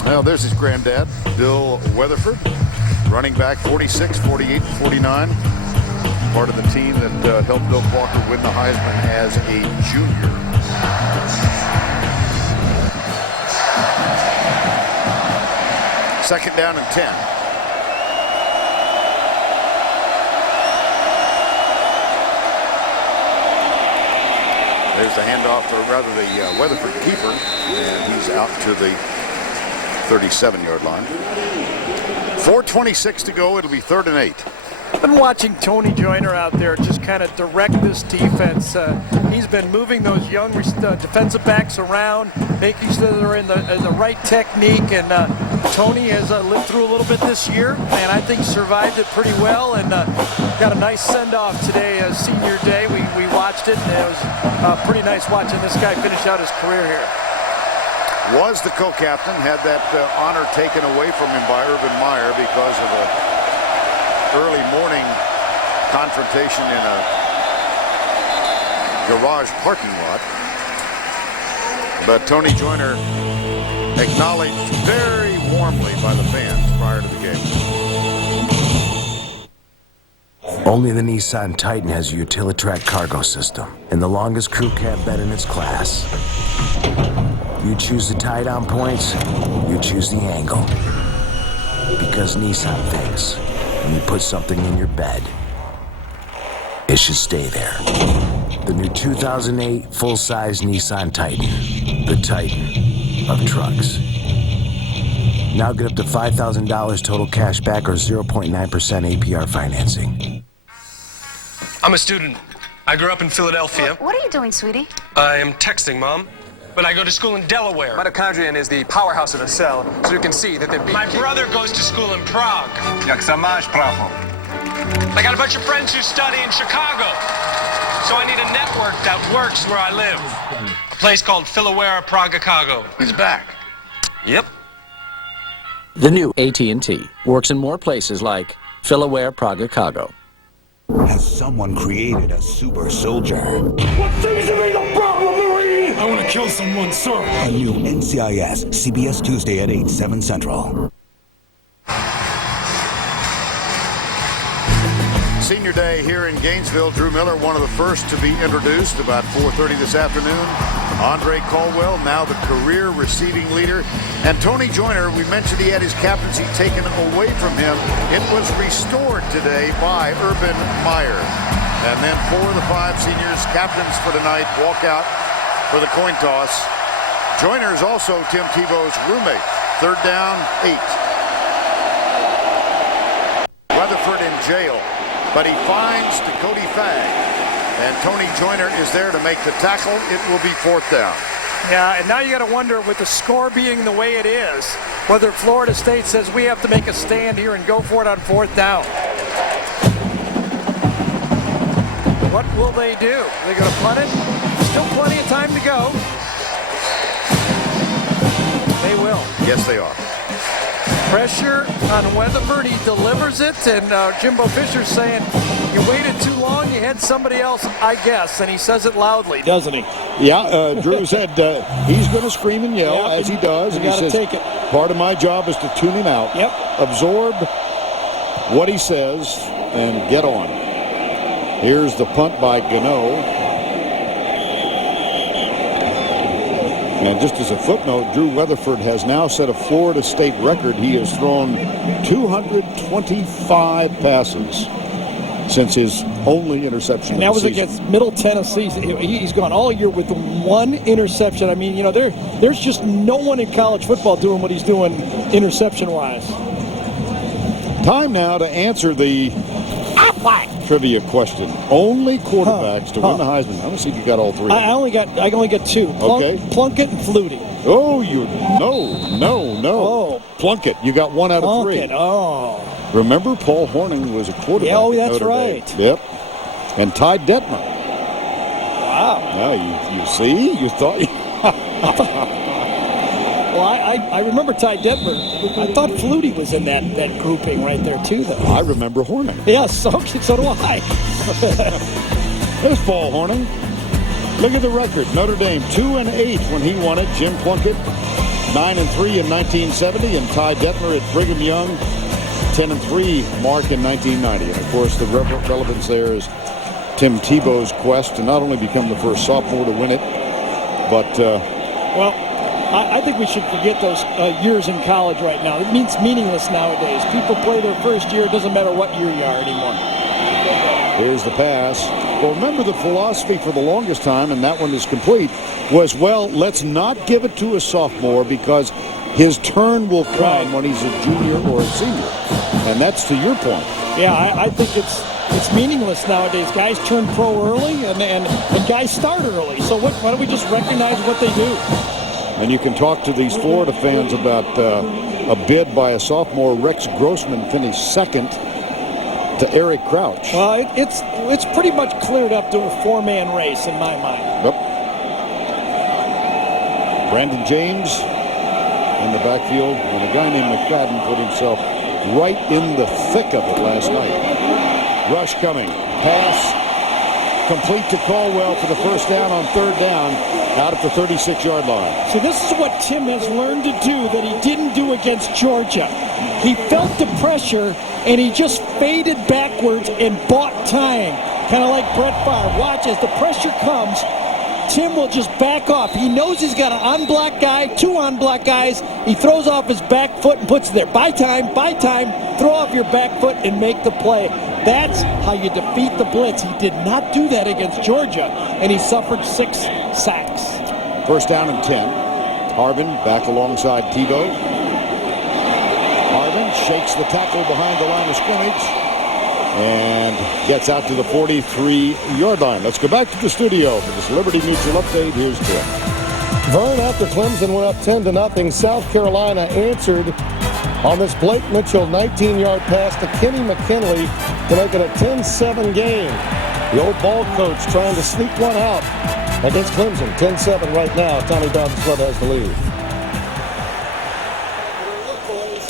Well, there's his granddad, Bill Weatherford, running back 46, 48, 49. Part of the team that helped Doak Walker win the Heisman as a junior. Second down and 10. There's the handoff, or rather the Weatherford keeper, and he's out to the 37-yard line. 4:26 to go. It'll be 3rd and 8. I've been watching Tony Joyner out there just kind of direct this defense. He's been moving those young defensive backs around, making sure they're in the right technique. And Tony has lived through a little bit this year, and I think survived it pretty well. And got a nice send-off today, senior day. We watched it, and it was pretty nice watching this guy finish out his career here. Was the co-captain, had that honor taken away from him by Urban Meyer because of a early morning confrontation in a garage parking lot. But Tony Joyner acknowledged very warmly by the fans prior to the game. Only the Nissan Titan has a Utilitrack cargo system and the longest crew cab bed in its class. You choose the tie-down points, you choose the angle. Because Nissan thinks when you put something in your bed, it should stay there. The new 2008 full-size Nissan Titan, the Titan of trucks. Now get up to $5,000 total cash back or 0.9% APR financing. I'm a student. I grew up in Philadelphia. What are you doing, sweetie? I am texting, Mom. But I go to school in Delaware. Mitochondrion is the powerhouse of the cell, so you can see that they're being... My brother goes to school in Prague. Jak sa máš, Praho? I got a bunch of friends who study in Chicago. So I need a network that works where I live. A place called Philadelphia Prague-Chicago. He's back. Yep. The new AT&T works in more places like Philadelphia Prague-Chicago. Has someone created a super soldier? What seems to be the problem, Marine? I want to kill someone, sir. A new NCIS, CBS Tuesday at 8, 7 Central. Senior day here in Gainesville. Drew Miller, one of the first to be introduced about 4:30 this afternoon. Andre Caldwell, now the career receiving leader. And Tony Joyner, we mentioned he had his captaincy taken away from him. It was restored today by Urban Meyer. And then 4 of the 5 seniors, captains for tonight, walk out for the coin toss. Joyner is also Tim Tebow's roommate. 3rd down, 8. Weatherford in jail, but he finds Dakota Fagg. And Tony Joyner is there to make the tackle. It will be 4th down. Yeah, and now you got to wonder, with the score being the way it is, whether Florida State says we have to make a stand here and go for it on 4th down. What will they do? They're going to punt it? Still plenty of time to go. They will. Yes, they are. Pressure on Weatherford. He delivers it, and Jimbo Fisher's saying, you waited too long, you had somebody else, I guess, and he says it loudly. Doesn't he? Yeah, Drew said he's going to scream and yell, as he does. And he says, take it. Part of my job is to tune him out, absorb what he says, and get on. Here's the punt by Gano. And just as a footnote, Drew Weatherford has now set a Florida State record. He has thrown 225 passes since his only interception. And that was against Middle Tennessee. He's gone all year with 1 interception. I mean, you know, there's just no one in college football doing what he's doing interception-wise. Time now to answer the trivia question. Only quarterbacks to win the Heisman. I'm gonna see if you got all 3. I only got 2. Plunkett and Flutie. Oh, no. Oh, Plunkett. You got 1 out of 3. Plunkett. Oh. Remember, Paul Hornung was a quarterback. Yeah, oh, that's Notre right. Dame. Yep. And Ty Detmer. Wow. Now you see, you thought. Well, I remember Ty Detmer. I thought Flutie was in that grouping right there too, though. I remember Hornung. Yes, so do I. There's Paul Hornung. Look at the record. Notre Dame 2-8 when he won it. Jim Plunkett 9-3 in 1970, and Ty Detmer at Brigham Young 10-3 mark in 1990. And of course, the relevance there is Tim Tebow's quest to not only become the first sophomore to win it, but I think we should forget those years in college right now. It means meaningless nowadays. People play their first year. It doesn't matter what year you are anymore. Here's the pass. Well, remember the philosophy for the longest time, and that one is complete, was, well, let's not give it to a sophomore because his turn will come when he's a junior or a senior. And that's to your point. Yeah, I think it's meaningless nowadays. Guys turn pro early, and guys start early. So why don't we just recognize what they do? And you can talk to these Florida fans about a bid by a sophomore. Rex Grossman finished 2nd to Eric Crouch. Well, it's pretty much cleared up to a 4-man race in my mind. Yep. Brandon James in the backfield, and a guy named McFadden put himself right in the thick of it last night. Rush coming. Pass complete to Caldwell for the 1st down on 3rd down out at the 36-yard line. So this is what Tim has learned to do that he didn't do against Georgia. He felt the pressure, and he just faded backwards and bought time. Kind of like Brett Favre. Watch, as the pressure comes, Tim will just back off. He knows he's got an unblocked guy, 2 unblocked guys. He throws off his back foot and puts it there. Buy time, throw off your back foot and make the play. That's how you defeat the blitz. He did not do that against Georgia, and he suffered 6 sacks. 1st down and 10. Harvin back alongside Tebow. Harvin shakes the tackle behind the line of scrimmage and gets out to the 43-yard line. Let's go back to the studio for this Liberty Mutual update. Here's Tim. Vern, after Clemson went up 10-0, South Carolina answered on this Blake Mitchell 19-yard pass to Kenny McKinley to make it a 10-7 game. The old ball coach trying to sneak one out against Clemson. 10-7 right now. Tommy Dobbins Club has the lead.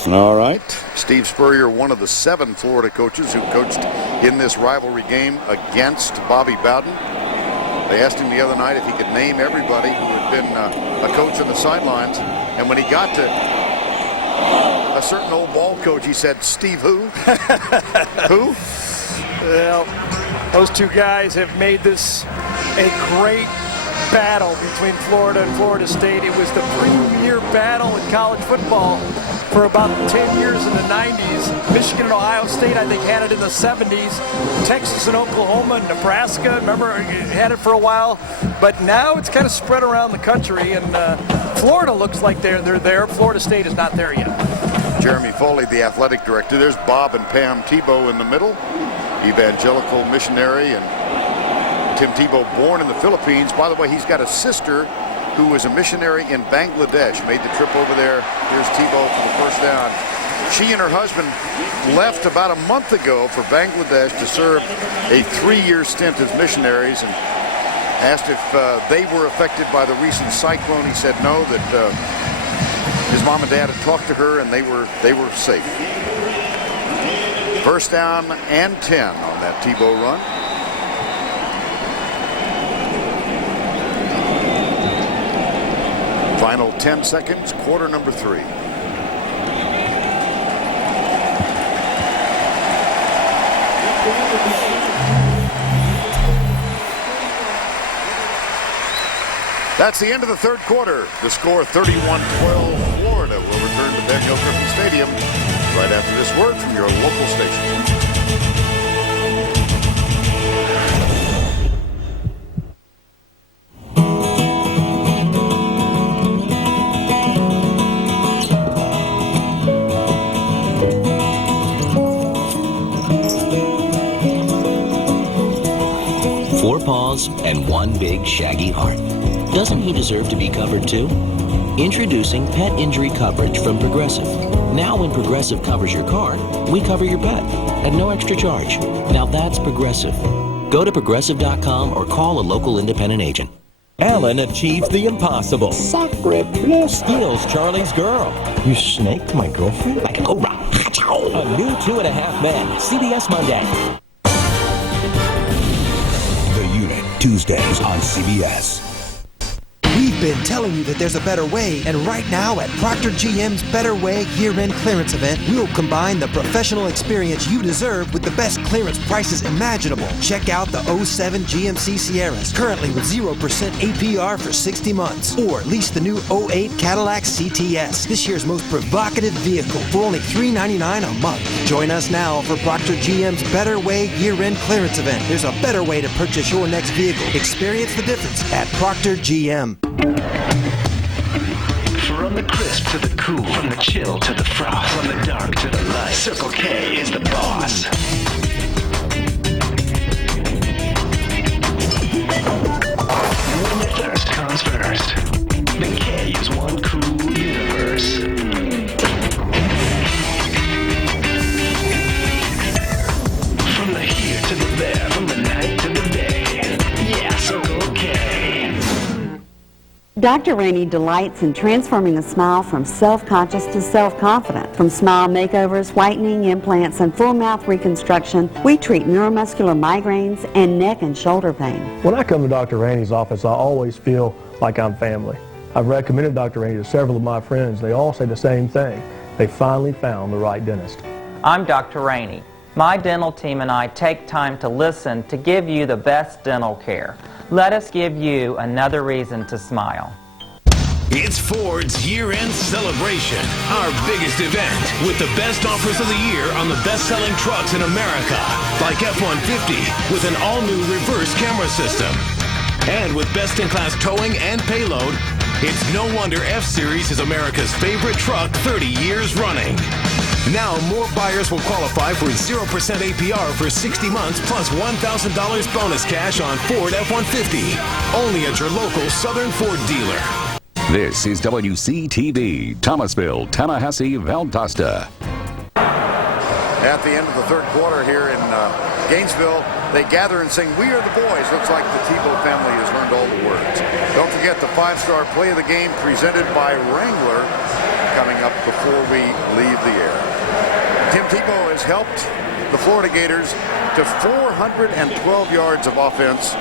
All right. Steve Spurrier, one of the 7 Florida coaches who coached in this rivalry game against Bobby Bowden. They asked him the other night if he could name everybody who had been a coach on the sidelines. And when he got to a certain old ball coach, he said, Steve who? Who? Well, those two guys have made this a great battle between Florida and Florida State. It was the premier battle in college football for about 10 years in the 90s. Michigan and Ohio State, I think, had it in the 70s. Texas and Oklahoma and Nebraska, remember, had it for a while. But now it's kind of spread around the country, and Florida looks like they're there. Florida State is not there yet. Jeremy Foley, the athletic director. There's Bob and Pam Tebow in the middle. Evangelical missionary, and Tim Tebow, born in the Philippines. By the way, he's got a sister who was a missionary in Bangladesh, made the trip over there. Here's Tebow for the first down. She and her husband left about a month ago for Bangladesh to serve a 3-year stint as missionaries, and asked if they were affected by the recent cyclone. He said no, that his mom and dad had talked to her and they were safe. First down and 10 on that Tebow run. Final 10 seconds, quarter number 3. That's the end of the third quarter. The score 31-12. Florida will return to Ben Hill Griffin Stadium right after this word from your local station. 4 paws and 1 big shaggy heart. Doesn't he deserve to be covered too? Introducing pet injury coverage from Progressive. Now when Progressive covers your car, we cover your pet at no extra charge. Now that's Progressive. Go to progressive.com or call a local independent agent. Alan achieves the impossible. Sacre bleu. Steals Charlie's girl. You snaked my girlfriend? Like a cobra. A new 2.5 Men. CBS Monday. The Unit, Tuesdays on CBS. We've been telling you that there's a better way, and right now at Procter GM's Better Way year-end clearance event, we'll combine the professional experience you deserve with the best clearance prices imaginable. Check out the 07 GMC Sierras, currently with 0% APR for 60 months. Or lease the new 08 Cadillac CTS, this year's most provocative vehicle, for only $399 a month. Join us now for Procter GM's Better Way year-end clearance event. There's a better way to purchase your next vehicle. Experience the difference at Procter GM. From the crisp to the cool, from the chill to the frost, from the dark to the light, Circle K is the boss. When the thirst comes first, the K is one cool universe. From the here to the there, from the night to the day, yeah, Circle K. Dr. Rainey delights in transforming a smile from self-conscious to self-confident. From smile makeovers, whitening, implants, and full mouth reconstruction, we treat neuromuscular migraines and neck and shoulder pain. When I come to Dr. Rainey's office, I always feel like I'm family. I've recommended Dr. Rainey to several of my friends. They all say the same thing. They finally found the right dentist. I'm Dr. Rainey. My dental team and I take time to listen to give you the best dental care. Let us give you another reason to smile. It's Ford's year-end celebration, our biggest event, with the best offers of the year on the best-selling trucks in America, like F-150 with an all-new reverse camera system. And with best-in-class towing and payload, it's no wonder F-Series is America's favorite truck 30 years running. Now, more buyers will qualify for 0% APR for 60 months plus $1,000 bonus cash on Ford F-150. Only at your local Southern Ford dealer. This is WCTV, Thomasville, Tallahassee, Valdosta. At the end of the third quarter here in Gainesville, they gather and sing, "We Are the Boys." Looks like the Tebow family has learned all the words. Don't forget the 5-star play of the game presented by Wrangler coming up before we leave the air. Tim Tebow has helped the Florida Gators to 412 yards of offense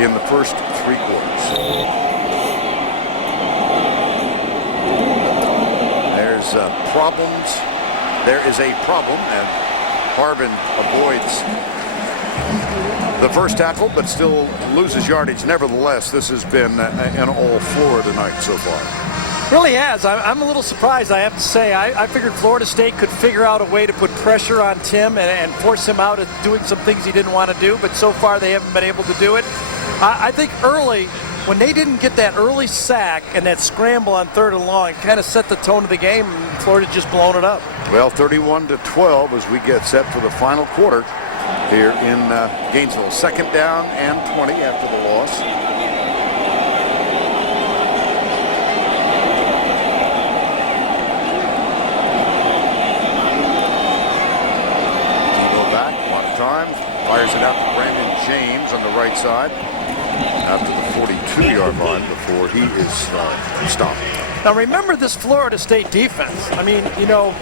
in the first 3 quarters. There's problems. There is a problem, and Harvin avoids the first tackle, but still loses yardage. Nevertheless, this has been an all Florida night so far. Really has. I'm a little surprised, I have to say. I figured Florida State could figure out a way to put pressure on Tim and force him out of doing some things he didn't want to do, but so far they haven't been able to do it. I think early, when they didn't get that early sack and that scramble on 3rd and long, it kind of set the tone of the game, and Florida just blown it up. Well, 31-12 as we get set for the final quarter here in Gainesville. 2nd down and 20 after the loss. Tebow back, a lot of time. Fires it out to Brandon James on the right side after the 42-yard line before he is stopped. Now remember this Florida State defense. I mean, you know,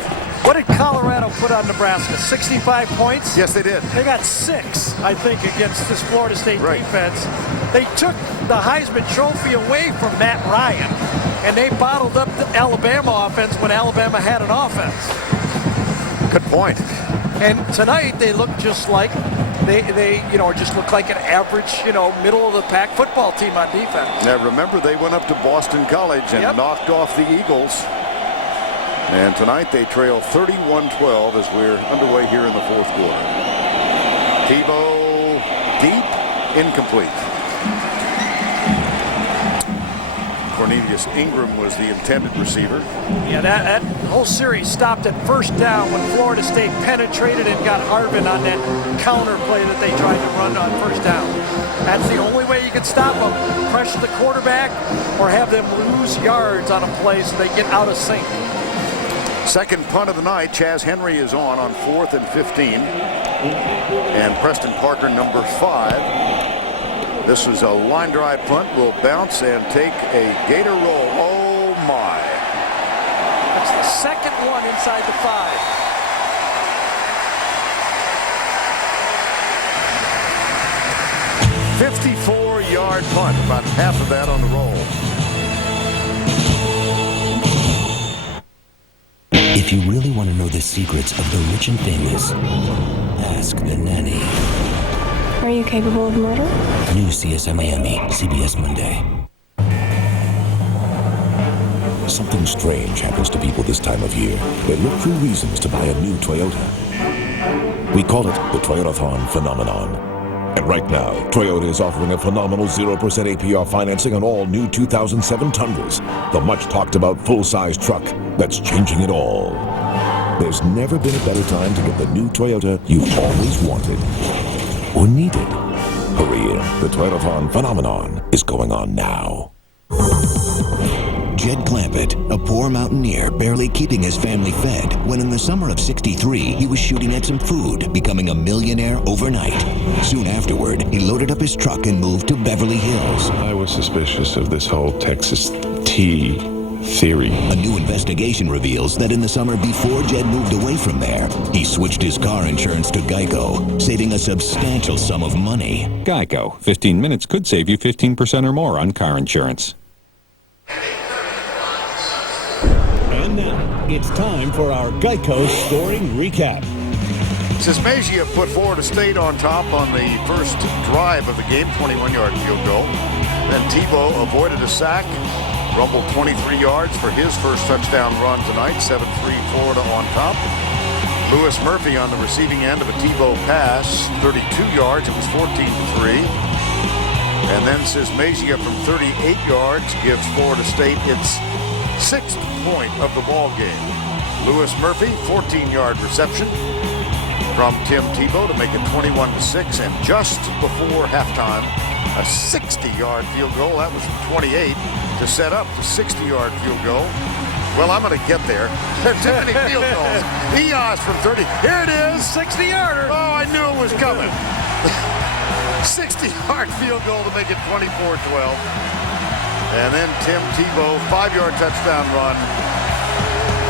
what did Colorado put on Nebraska? 65 points? Yes, they did. They got 6, I think, against this Florida State defense. They took the Heisman Trophy away from Matt Ryan, and they bottled up the Alabama offense when Alabama had an offense. Good point. And tonight they look just like they just look like an average, middle of the pack football team on defense. Now remember, they went up to Boston College and knocked off the Eagles. And tonight they trail 31-12 as we're underway here in the 4th quarter. Tebow deep, incomplete. Cornelius Ingram was the intended receiver. Yeah, that whole series stopped at 1st down when Florida State penetrated and got Harvin on that counter play that they tried to run on 1st down. That's the only way you can stop them. Pressure the quarterback or have them lose yards on a play so they get out of sync. 2nd punt of the night. Chaz Henry is on 4th and 15. And Preston Parker, number 5. This is a line drive punt. Will bounce and take a Gator roll. Oh, my. That's the 2nd one inside the 5. '54-yard punt. About half of that on the roll. If you really want to know the secrets of the rich and famous, ask the nanny. Are you capable of murder? New CSI Miami, CBS Monday. Something strange happens to people this time of year. They look for reasons to buy a new Toyota. We call it the Toyotathon phenomenon. And right now, Toyota is offering a phenomenal 0% APR financing on all new 2007 Tundras, the much talked about full-size truck that's changing it all. There's never been a better time to get the new Toyota you've always wanted or needed. Hurry in. The Toyotathon phenomenon is going on now. Jed Clampett, a poor mountaineer barely keeping his family fed, when in the summer of '63 he was shooting at some food, becoming a millionaire overnight. Soon afterward, he loaded up his truck and moved to Beverly Hills. I was suspicious of this whole Texas tea theory. A new investigation reveals that in the summer before Jed moved away from there, he switched his car insurance to Geico, saving a substantial sum of money. Geico. 15 minutes could save you 15% or more on car insurance. And now, it's time for our Geico scoring recap. Sismagia put Florida State on top on the first drive of the game, 21-yard field goal. Then Tebow avoided a sack, rumbled 23 yards for his first touchdown run tonight, 7-3 Florida on top. Lewis Murphy on the receiving end of a Tebow pass, 32 yards, it was 14-3. And then Sismagia from 38 yards gives Florida State its 6th point of the ball game. Lewis Murphy, 14-yard reception from Tim Tebow to make it 21-6, and just before halftime, a 60-yard field goal. That was from 28 to set up the 60-yard field goal. Well, I'm going to get there. There are too many field goals. Eos from 30. Here it is. 60-yarder. Oh, I knew it was coming. 60-yard field goal to make it 24-12. And then Tim Tebow, 5-yard touchdown run,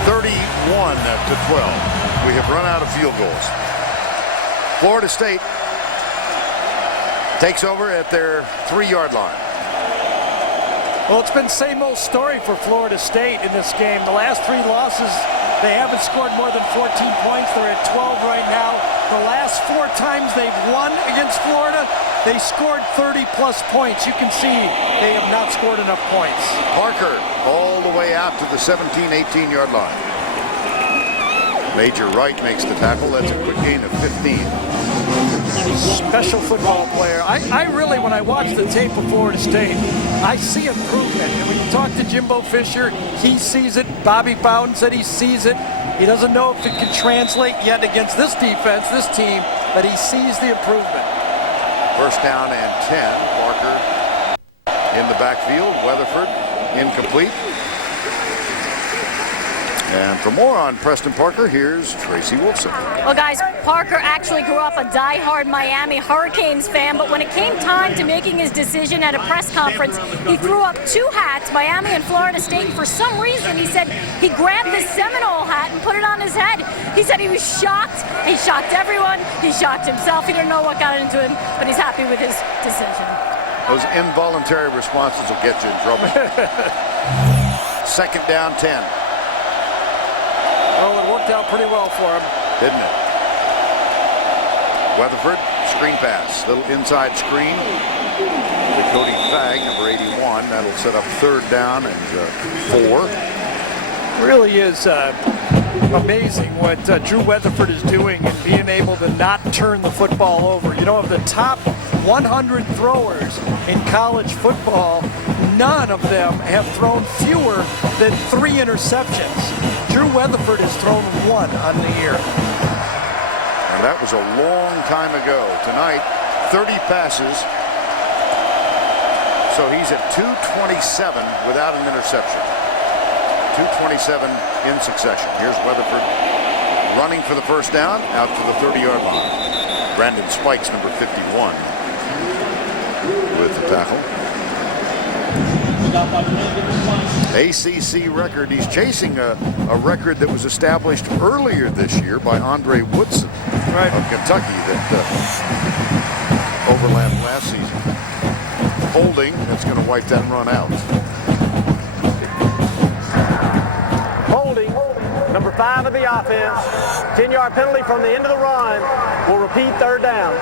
31-12. We have run out of field goals. Florida State takes over at their 3-yard line. Well, it's been same old story for Florida State in this game. The last 3 losses, they haven't scored more than 14 points. They're at 12 right now. The last 4 times they've won against Florida, they scored 30-plus points. You can see they have not scored enough points. Parker all the way out to the 17, 18-yard line. Major Wright makes the tackle. That's a quick gain of 15. Special football player. I really, when I watch the tape of Florida State, I see improvement. And when you talk to Jimbo Fisher, he sees it. Bobby Bowden said he sees it. He doesn't know if it can translate yet against this defense, this team, but he sees the improvement. First down and 10. Parker in the backfield. Weatherford incomplete. And for more on Preston Parker, here's Tracy Wolfson. Well, guys, Parker actually grew up a diehard Miami Hurricanes fan, but when it came time to making his decision at a press conference, he threw up 2 hats, Miami and Florida State, and for some reason he said he grabbed the Seminole hat and put it on his head. He said he was shocked. He shocked everyone. He shocked himself. He didn't know what got into him, but he's happy with his decision. Those involuntary responses will get you in trouble. Second down, 10. Well, it worked out pretty well for him. Didn't it? Weatherford, screen pass. Little inside screen to Cody Fagg, number 81. That'll set up 3rd down and 4. Really is amazing what Drew Weatherford is doing and being able to not turn the football over. You know, of the top 100 throwers in college football, none of them have thrown fewer than 3 interceptions. Drew Weatherford has thrown 1 on the year. And that was a long time ago. Tonight, 30 passes. So he's at 227 without an interception. 227 in succession. Here's Weatherford running for the first down out to the 30-yard line. Brandon Spikes, number 51, with the tackle. ACC record. He's chasing a record that was established earlier this year by Andre Woodson of Kentucky that overlapped last season. Holding, that's going to wipe that run out. Holding, number 5 of the offense. 10-yard penalty from the end of the run. We'll repeat 3rd down.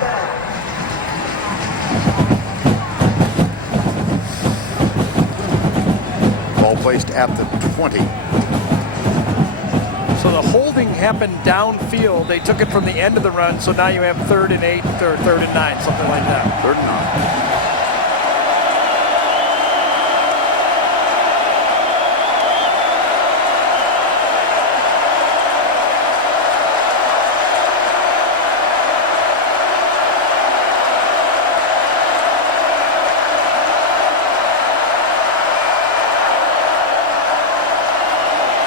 Ball placed at the 20. So the holding happened downfield. They took it from the end of the run, so now you have 3rd and 8 or 3rd and 9, something like that. 3rd and 9.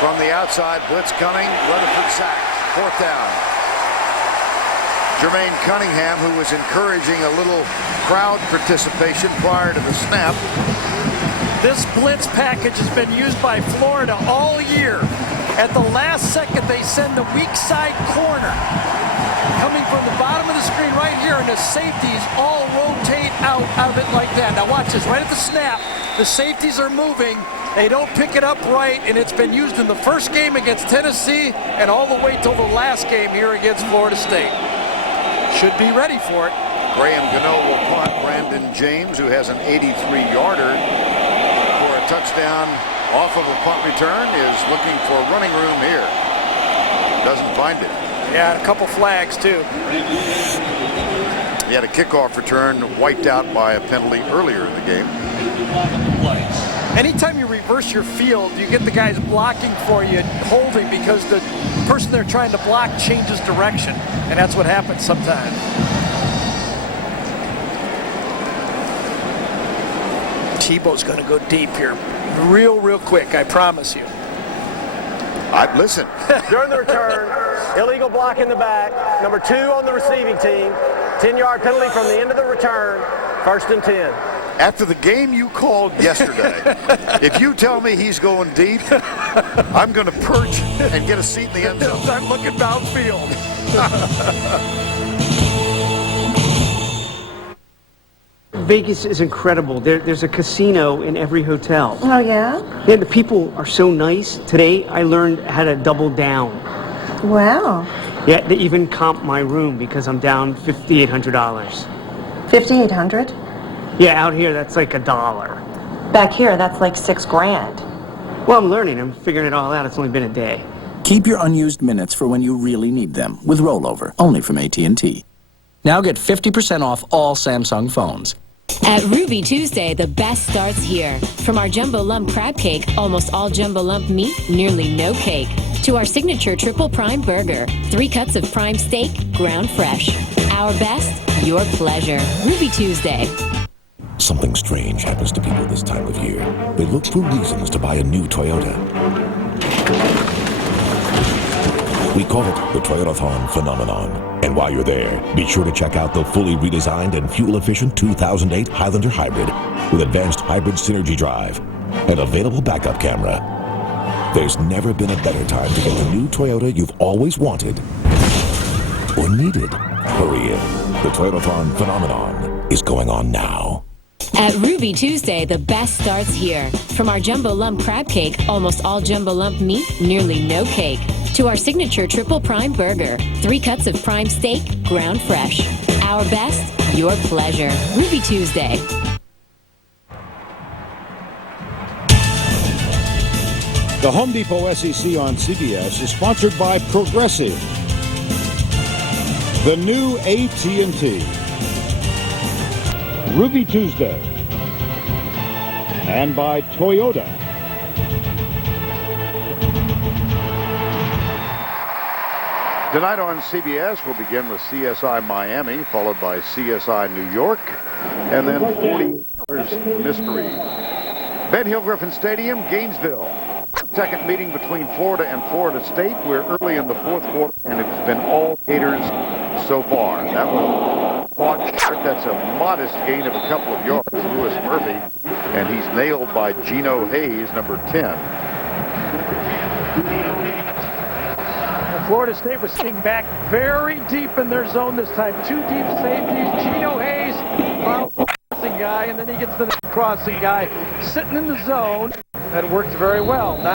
From the outside, blitz coming, Weatherford sacked. 4th down. Jermaine Cunningham, who was encouraging a little crowd participation prior to the snap. This blitz package has been used by Florida all year. At the last second, they send the weak side corner. Coming from the bottom of the screen right here, and the safeties all rotate out of it like that. Now watch this, right at the snap, the safeties are moving. They don't pick it up right, and it's been used in the first game against Tennessee and all the way till the last game here against Florida State. Should be ready for it. Graham Gano will punt. Brandon James, who has an 83-yarder for a touchdown off of a punt return, is looking for running room here. Doesn't find it. Yeah, a couple flags, too. He had a kickoff return wiped out by a penalty earlier in the game. Anytime you reverse your field, you get the guys blocking for you, holding, because the person they're trying to block changes direction, and that's what happens sometimes. Tebow's going to go deep here, real quick, I promise you. Listen. During the return, illegal block in the back, number 2 on the receiving team, 10-yard penalty from the end of the return, 1st and 10. After the game you called yesterday, if you tell me he's going deep, I'm going to perch and get a seat in the end zone. I'm looking downfield. Vegas is incredible. There's a casino in every hotel. Oh, yeah? Yeah, the people are so nice. Today, I learned how to double down. Wow. Yeah, they even comp my room because I'm down $5,800. $5,800? Yeah, out here, that's like $1. Back here, that's like $6,000. Well, I'm learning. I'm figuring it all out. It's only been a day. Keep your unused minutes for when you really need them with Rollover, only from AT&T. Now get 50% off all Samsung phones. At Ruby Tuesday, the best starts here. From our jumbo lump crab cake, almost all jumbo lump meat, nearly no cake, to our signature triple prime burger, 3 cuts of prime steak, ground fresh. Our best, your pleasure. Ruby Tuesday. Something strange happens to people this time of year. They look for reasons to buy a new Toyota. We call it the Toyotathon phenomenon. And while you're there, be sure to check out the fully redesigned and fuel-efficient 2008 Highlander Hybrid with advanced hybrid synergy drive and available backup camera. There's never been a better time to get the new Toyota you've always wanted or needed. Hurry in. The Toyotathon phenomenon is going on now. At Ruby Tuesday, the best starts here. From our jumbo lump crab cake, almost all jumbo lump meat, nearly no cake, to our signature triple prime burger, 3 cuts of prime steak, ground fresh. Our best, your pleasure. Ruby Tuesday. The Home Depot SEC on CBS is sponsored by Progressive, the new AT&T, Ruby Tuesday, and by Toyota. Tonight on CBS, we'll begin with CSI Miami, followed by CSI New York, and then 40 Hours Mystery. Ben Hill Griffin Stadium, Gainesville. Second meeting between Florida and Florida State. We're early in the fourth quarter, and it's been all Gators so far. That was that's a modest gain of a couple of yards. Lewis Murphy, and he's nailed by Gino Hayes, number 10. Florida State was sitting back very deep in their zone this time. 2 deep safeties. Gino Hayes, crossing guy, and then he gets the crossing guy sitting in the zone. That worked very well. Now